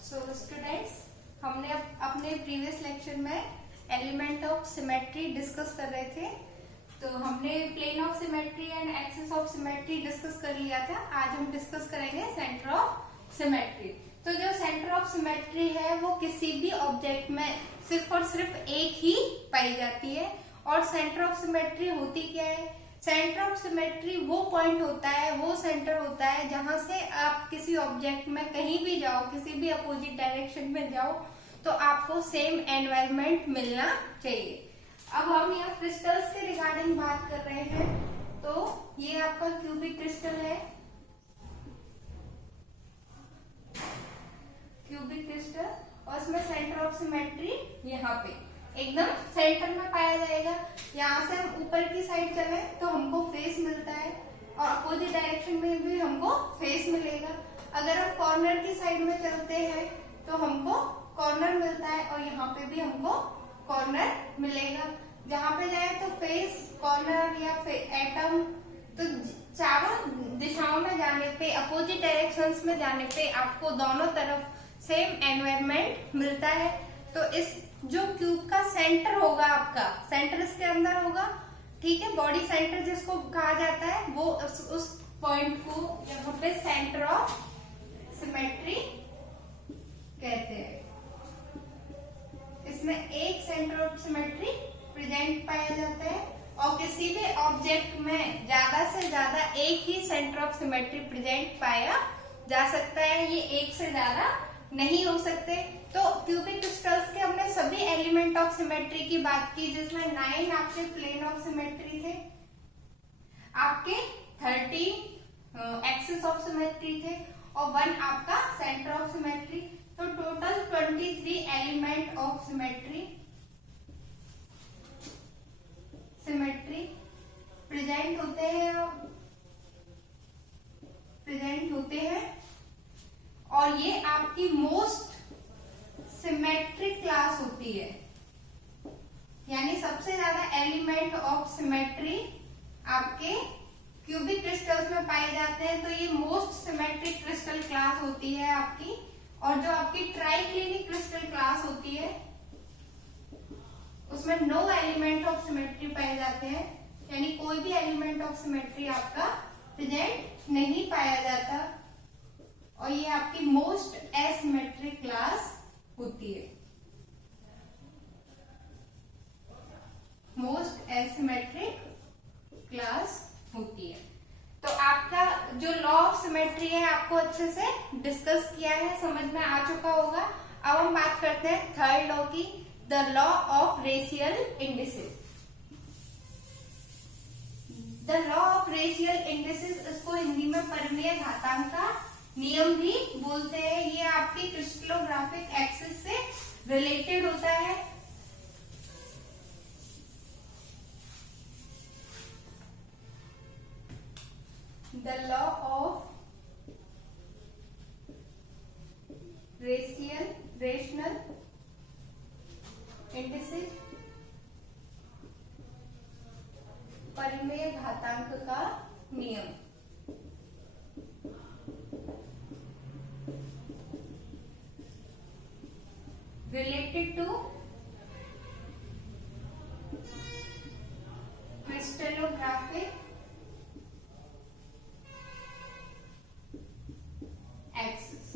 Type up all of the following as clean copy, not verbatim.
सो students, हमने अपने previous lecture में एलिमेंट ऑफ सिमेट्री डिस्कस कर रहे थे। तो हमने plane of symmetry and axis of symmetry discuss कर लिया था। आज हम डिस्कस करेंगे सेंटर ऑफ सिमेट्री। तो जो सेंटर ऑफ सिमेट्री है वो किसी भी ऑब्जेक्ट में सिर्फ और सिर्फ एक ही पाई जाती है। और सेंटर ऑफ सिमेट्री होती क्या है? सेंटर ऑफ सिमेट्री वो पॉइंट होता है, वो सेंटर होता है जहां से आप किसी ऑब्जेक्ट में कहीं भी जाओ, किसी भी अपोजिट डायरेक्शन में जाओ तो आपको सेम एनवायरनमेंट मिलना चाहिए। अब हम यहाँ क्रिस्टल्स के रिगार्डिंग बात कर रहे हैं। तो ये आपका क्यूबिक क्रिस्टल है, क्यूबिक क्रिस्टल, और इसमें सेंटर ऑफ सिमेट्री यहाँ पे एकदम सेंटर में पाया जाएगा। यहाँ से हम ऊपर की साइड चले तो हमको फेस मिलता है और अपोजिट डायरेक्शन में भी हमको फेस मिलेगा। अगर हम कॉर्नर की साइड में चलते हैं तो हमको कॉर्नर मिलता है और यहाँ पे भी हमको कॉर्नर मिलेगा। जहाँ पे जाए तो फेस, कॉर्नर या एटम, तो चारों दिशाओं में जाने पे, अपोजिट डायरेक्शंस में जाने पे आपको दोनों तरफ सेम एनवायरनमेंट मिलता है। तो इस जो क्यूब का सेंटर होगा, आपका सेंटर इसके अंदर होगा, ठीक है, बॉडी सेंटर जिसको कहा जाता है, वो उस पॉइंट को यहाँ पे सेंटर ऑफ सिमेट्री कहते हैं। इसमें एक सेंटर ऑफ सिमेट्री प्रेजेंट पाया जाता है और किसी भी ऑब्जेक्ट में ज्यादा से ज्यादा एक ही सेंटर ऑफ सिमेट्री प्रेजेंट पाया जा सकता है। ये एक से ज्यादा नहीं हो सकते। तो क्यूबिक क्रिस्टल्स के हमने सभी एलिमेंट ऑफ सिमेट्री की बात की, जिसमें 9 आपके प्लेन ऑफ सिमेट्री थे, आपके 30 एक्सिस ऑफ सिमेट्री थे और 1 आपका सेंटर ऑफ सिमेट्री। तो total 23 element of symmetry present होते हैं और ये आपकी मोस्ट सिमेट्रिक क्लास होती है। यानी सबसे ज्यादा एलिमेंट ऑफ सिमेट्री आपके क्यूबिक क्रिस्टल्स में पाए जाते हैं। तो ये मोस्ट सिमेट्रिक क्रिस्टल क्लास होती है आपकी। और जो आपकी ट्राइक्लिनिक क्रिस्टल क्लास होती है उसमें नो एलिमेंट ऑफ सिमेट्री पाए जाते हैं, यानी कोई भी एलिमेंट ऑफ सिमेट्री आपका प्रेजेंट नहीं पाया जाता। और ये आपकी मोस्ट एसिमेट्रिक क्लास होती है, मोस्ट एसिमेट्रिक क्लास होती है। तो आपका जो लॉ ऑफ सिमेट्री है आपको अच्छे से डिस्कस किया है, समझ में आ चुका होगा। अब हम बात करते हैं थर्ड लॉ की, the law of racial indices. The law of racial indices, इसको हिंदी में परिमेय घातांक का नियम भी बोलते हैं। ये आपकी क्रिस्टलोग्राफिक एक्सिस से रिलेटेड होता है। The law of rational indices, परिमेय घातांक का नियम। Related to crystallographic axis.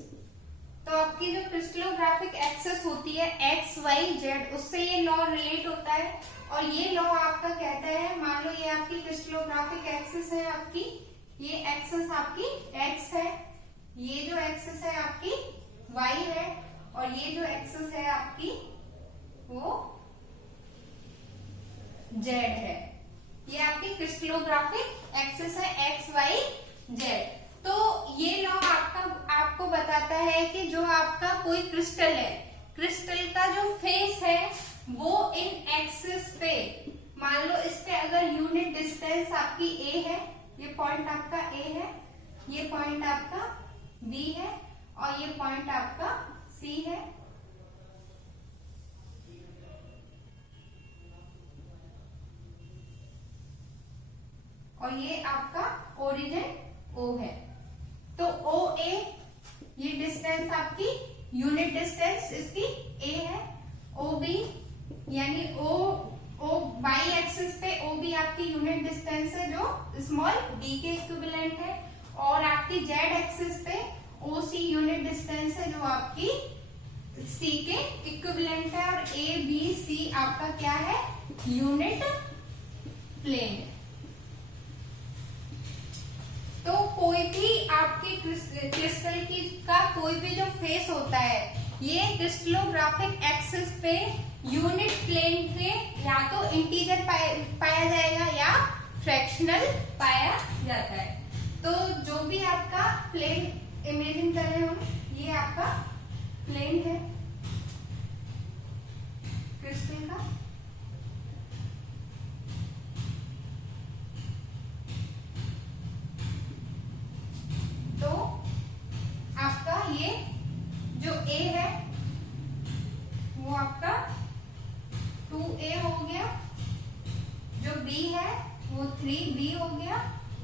तो आपकी जो क्रिस्टलोग्राफिक एक्सिस होती है एक्स वाई जेड, उससे ये लॉ रिलेट होता है। और ये लॉ आपका कहता है, मान लो ये आपकी क्रिस्टलोग्राफिक एक्सिस है, आपकी ये एक्सिस आपकी एक्स है, ये जो एक्सिस है आपकी वाई है और ये जो एक्सिस है आपकी वो जेड है। ये आपकी क्रिस्टलोग्राफिक एक्सिस है एक्स वाई जेड। तो ये लॉ आपको बताता है कि जो आपका कोई क्रिस्टल है, क्रिस्टल का जो फेस है वो इन एक्सिस पे, मान लो इस पे अगर यूनिट डिस्टेंस आपकी ए है, ये पॉइंट आपका ए है, ये पॉइंट आपका बी है और ये पॉइंट आपका सी है। और ये आपका ओरिजिन ओ है। तो ओ ए ये डिस्टेंस आपकी यूनिट डिस्टेंस इसकी ए है, ओ बी यानी ओ वाई एक्सिस पे ओ बी आपकी यूनिट डिस्टेंस है जो स्मॉल डी के इक्विवेलेंट है, और आपकी जेड एक्सिस पे ओ सी यूनिट डिस्टेंस है जो आपकी सी के इक्विवेलेंट है, और ए बी सी आपका क्या है, यूनिट प्लेन है। तो कोई भी आपके क्रिस्टल की का कोई भी जो फेस होता है ये क्रिस्टलोग्राफिक एक्सिस पे यूनिट प्लेन पे या तो इंटीजर पाया जाएगा या फ्रैक्शनल पाया जाता है। तो जो भी आपका प्लेन इमेजिन कर रहे हो, ये आपका प्लेन है क्रिस्टल का, तो आपका ये जो A है वो आपका 2A हो गया, जो B है वो 3B हो गया,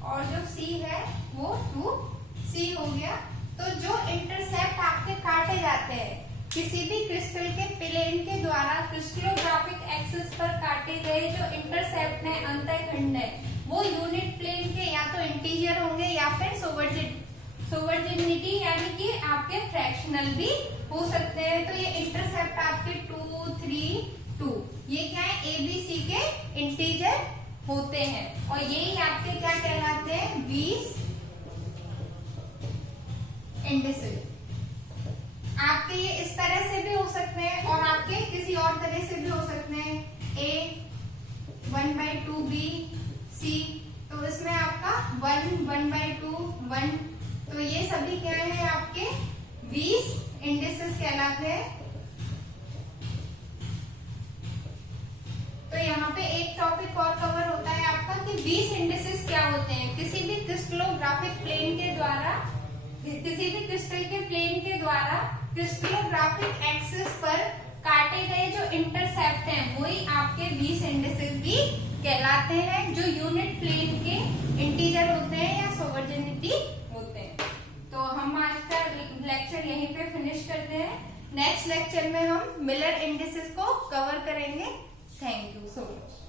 और जो C है वो 2C हो गया। तो जो इंटरसेप्ट आपके काटे जाते हैं किसी भी क्रिस्टल के प्लेन के द्वारा क्रिस्टलोग्राफिक एक्सिस पर काटे गए जो इंटरसेप्ट है, अंतःखंड है, वो यूनिट प्लेन के या तो इंटीजर होंगे या फिर सोवर्जिनिटी यानी कि आपके फ्रैक्शनल भी हो सकते हैं। तो ये इंटरसेप्ट आपके 2, 3, 2 ये क्या है, ए बी सी के इंटीजर होते हैं, और यही आपके क्या कहलाते हैं, 20 इंडिसेस। आपके ये इस तरह से भी हो सकते हैं और आपके किसी और तरह से भी हो सकते हैं, A 1/2 B C, तो इसमें आपका 1/2 1, तो ये सभी क्या है आपके 20 इंडिसेस कहलाते हैं। तो यहाँ पे एक टॉपिक और कवर होता है आपका कि 20 इंडिसेस क्या होते हैं। किसी भी क्रिस्टलोग्राफिक प्लेन के द्वारा, किसी भी क्रिस्टल के प्लेन के द्वारा क्रिस्टलोग्राफिक एक्सिस पर काटे गए जो इंटरसेप्ट हैं वही आपके 20 इंडिसेस भी कहलाते हैं, जो यूनिट प्लेन के इंटीजर होते हैं या सोवर्जिनिटी होते हैं। तो हम आज का लेक्चर यहीं पे फिनिश करते हैं। नेक्स्ट लेक्चर में हम मिलर इंडिसेस को कवर करेंगे। Thank you so much.